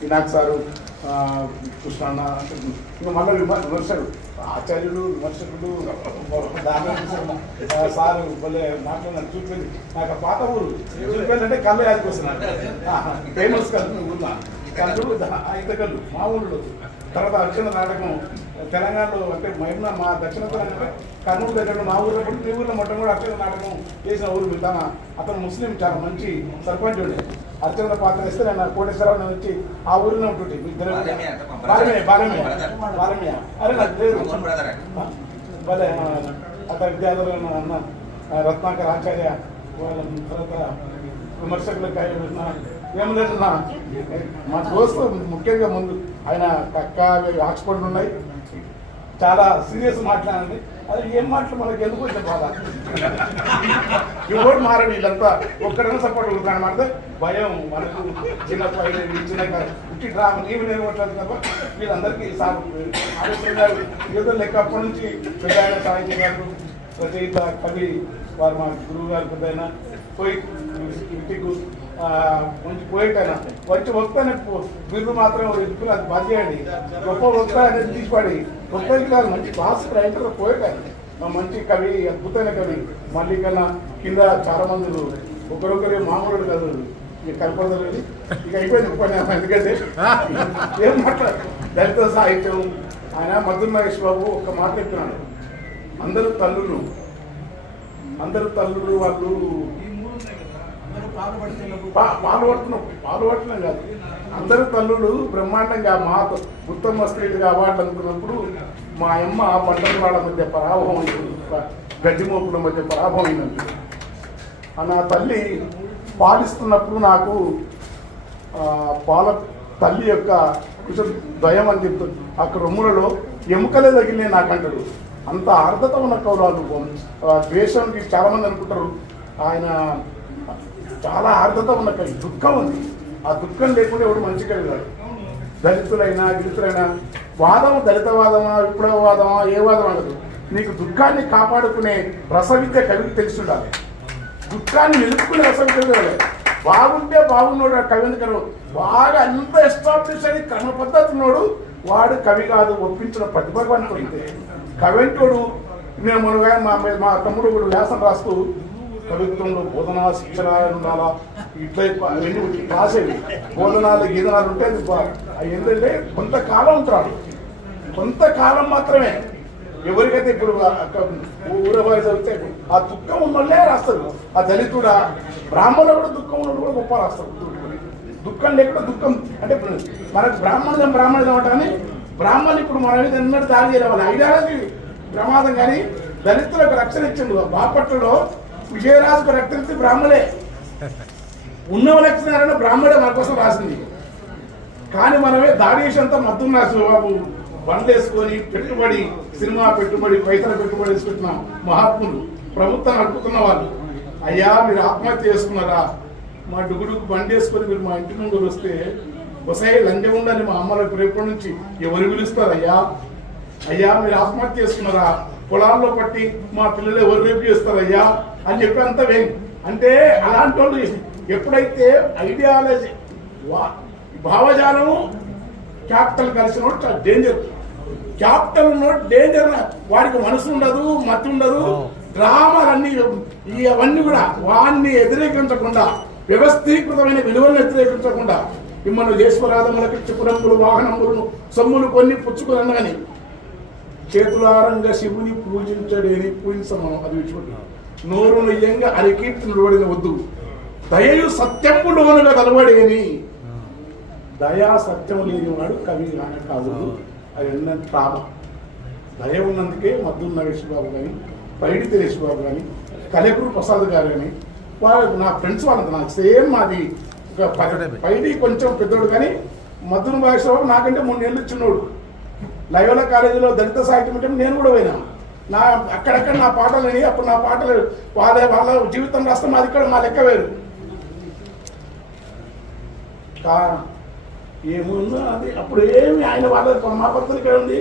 Vinayak sir, Krishna ఇంకా మళ్ళీ విమర్శలు, ఆచార్యులు, విమర్శకులు, సారు భలే మాట్లాడినారు. చూపింది నాకు పాత ఊరు చూపిందంటే కళ్ళు యాదికొస్తున్నాను. ఫేమస్ కళ్ళు ఊళ్ళో కళ్ళు అయితే కళ్ళు మా ఊళ్ళో. తర్వాత అర్చన నాటకం తెలంగాణలో అంటే మహిళ మా దక్షిణ తెలంగాణ కర్నూలు దగ్గర మా ఊళ్ళో కూడా మీ ఊళ్ళో మొట్టమొదటి అర్చన నాటకం చేసిన ఊరు. అతను ముస్లిం, చాలా మంచి సర్పంచ్ ఉండే. అర్చన పాత్ర ఇస్తే నేను కోటేశ్వరరావు నేను వచ్చి ఆ ఊరిలో ఉంటుంటే బాలమయ్య అరే నాకు లేదు భలే అతను విద్యార్థులు అన్న రత్నాకర్ ఆచార్య వాళ్ళ తర్వాత విమర్శకులకు ఏం లేదు మా దోస్తు ముఖ్యంగా ముందు ఆయన కక్క ఆక్స్ఫర్డ్ ఉన్నాయి, చాలా సీరియస్ మాట్లాడండి. అది ఏం మాటలు మనకు ఎందుకు వచ్చే బాధ. ఎవరు మారండి వీళ్ళంతా ఒక్కడైనా సపోర్ట్ అవుతాను మాట భయం మనకు చిన్న చిన్న డ్రామా నీవు నేను కొట్టాను తప్ప వీళ్ళందరికీ ఆలోచన ఏదో లెక్క అప్పటి నుంచి పెద్ద ఆయన సాహిత్య గారు రచయిత కవి వారు మా గురువు గారు పెద్ద అయినా పోయి ఇంటికి మంచి పోయిట్ అయినా వచ్చి వస్తానే బిర్రు మాత్రం ఎదుగులు అది బంద్ చేయండి. గొప్ప వస్తా అనేది తీసిపడి గొప్ప కాదు, మంచి బాస్ రైటర్ పోయిట్ అని మంచి కవి, అద్భుతమైన కవి. మళ్ళీ కన్నా కింద చాలా మంది ఒకరొకరు మామూలు కాదు కనపడలేదు. ఇక అయిపోయింది ఉపన్యాసం. ఎందుకంటే ఏం మాట్లాడు దళిత సాహిత్యం ఆయన మధుర్ మహేష్ బాబు ఒక మాట చెప్తున్నాడు. అందరూ తల్లులు వాళ్ళు పాల్పడుతున్నాం కాదు, అందరూ తల్లులు బ్రహ్మాండంగా మా ఉత్తమ స్త్రీలుగా అవార్డు అనుకున్నప్పుడు మా అమ్మ పంటల మధ్య పరాభవం అయింది, గడ్డి మోపుల మధ్య పరాభవం అయింది. నా తల్లి పాలిస్తున్నప్పుడు నాకు పాల తల్లి యొక్క కొంచెం ద్వయం అని చెప్తుంది. అక్కడ రొమ్ములలో ఎముకలే తగిలినాయి నాకంటాడు. అంత ఆర్ద్రత ఉన్న కౌరాలు. ద్వేషంకి చాలామంది అనుకుంటారు ఆయన చాలా ఆర్ద్రత ఉన్న కవి, దుఃఖం ఉంది. ఆ దుఃఖం లేకుండా ఎవడు మంచి కవి కాదు. దళితులైనా గిరితులైనా వాదం దళితవాదమా విప్లవవాదమా ఏ వాదం అనదు. నీకు దుఃఖాన్ని కాపాడుకునే రసవిద్య కవికి తెలిసి ఉండాలి, దుఃఖాన్ని నిలుపుకునే రసవిద్య తెలియాలి. బాగుంటే బాగున్నాడు కవి ఎందుకను బాగా అంత ఎస్టాబ్లిష్ అని క్రమ పద్ధతి ఉన్నాడు వాడు కవి కాదు, ఒప్పించిన ప్రతిభావంతుడు కవింటుడు. నేను మొన్నగా మా తమ్ముడు కూడా వ్యాసం రాస్తూ కవిత్వంలో బోధనా శిక్షణ ఉండాలా ఇట్లా అవన్నీ రాసేవి. బోధనాలు గీదనాలు ఉంటే అవి ఏంటంటే కొంతకాలం ఉంటాడు, కొంతకాలం మాత్రమే. ఎవరికైతే ఇప్పుడు ఊరబాయి చదివితే ఆ దుఃఖం ఉన్నోళ్ళే రాస్తారు. ఆ దళితుడా బ్రాహ్మణులు కూడా దుఃఖం ఉన్నోళ్ళు కూడా గొప్ప రాస్తారు. దుఃఖం లేకుండా దుఃఖం అంటే మనకు బ్రాహ్మణులు అంటారని బ్రాహ్మణులు ఇప్పుడు మన మీద ఎన్నడూ దాడి చేయడం వల్ల ఐడియాలజీ ప్రమాదం. కానీ దళితులకు రక్షణ ఇచ్చిండు. బాపట్లలో విజయరాజుకు రక్షణ ఇచ్చి బ్రాహ్మణే ఉన్న లక్షణాలను బ్రాహ్మణే మన కోసం రాసింది. కానీ మనమే దాడి చేసేంత మద్దున్నా బాబు బండ్లు వేసుకొని పెట్టుబడి, సినిమా పెట్టుబడి, పైసల పెట్టుబడి వేసుకుంటున్నాం. మహాత్ములు ప్రభుత్వం నడుపుతున్న వాళ్ళు అయ్యా మీరు ఆత్మహత్య చేసుకున్నారా, మా డుగుడుకు బండి వేసుకొని మీరు మా ఇంటి ముందు వస్తే ఒకసారి లంచం ఉండాలి మా అమ్మలకు రేపటి నుంచి ఎవరు పిలుస్తారు అయ్యా మీరు ఆత్మహత్య చేసుకున్నారా, పొలాల్లో పట్టి మా పిల్లలు ఎవరు రేపు చేస్తారయ్యా అని చెప్పి అంత వేయం. అంటే అలాంటి వాళ్ళు ఎప్పుడైతే ఐడియాలజీ భావజాలము క్యాపిటల్ కలిసిన వాడు చాలా డేంజర్. క్యాపిటల్ ఉన్నోడు డేంజర్. వాడికి మనసు ఉండదు, మతి ఉండదు. డ్రామాలన్నీ అవన్నీ కూడా వాడిని వ్యతిరేకించకుండా, వ్యవస్థీకృతమైన విలువలను వ్యతిరేకించకుండా మిమ్మల్ని దేశపరాధములకు చిపురంగులు వాహనములను సొమ్ములు కొన్ని పుచ్చుకురని చేతులారంగా శివుని పూజించడేని పూజించమం అది విడిచిపెట్టు. నోరు నయ్యంగా అరికీర్తి నిలబడిన వద్దు. దయయు సత్యము లోనుగా తలబడేని. దయా సత్యము లేని వాడు కవి కాదు. అది ఎన్నది తామ దయ ఉన్నందుకే మద్దుల నగేష్ బాబు కానీ, పైడి తెరేష్ బాబు కానీ, కలేకూరు ప్రసాద్ గారు కానీ వాళ్ళు నా ఫ్రెండ్స్ వాళ్ళంతా నాకు సేమ్ మాది పైడి కొంచెం పెద్దోడు కానీ మద్దుల నగేష్ బాబు నాకంటే 3 ఏళ్ళు చిన్నోడు. లయోలా కాలేజీలో దళిత సాహిత్యం అంటే నేను కూడా పోయినా. నా అక్కడక్కడ నా పాటలు అని అప్పుడు నా పాటలు వాళ్ళ జీవితం రాస్తే మాది ఇక్కడ మా లెక్క వేరు. ఏముందో అది అప్పుడు ఏమి ఆయన వాళ్ళ మా పద్ధతి ఇక్కడ ఉంది.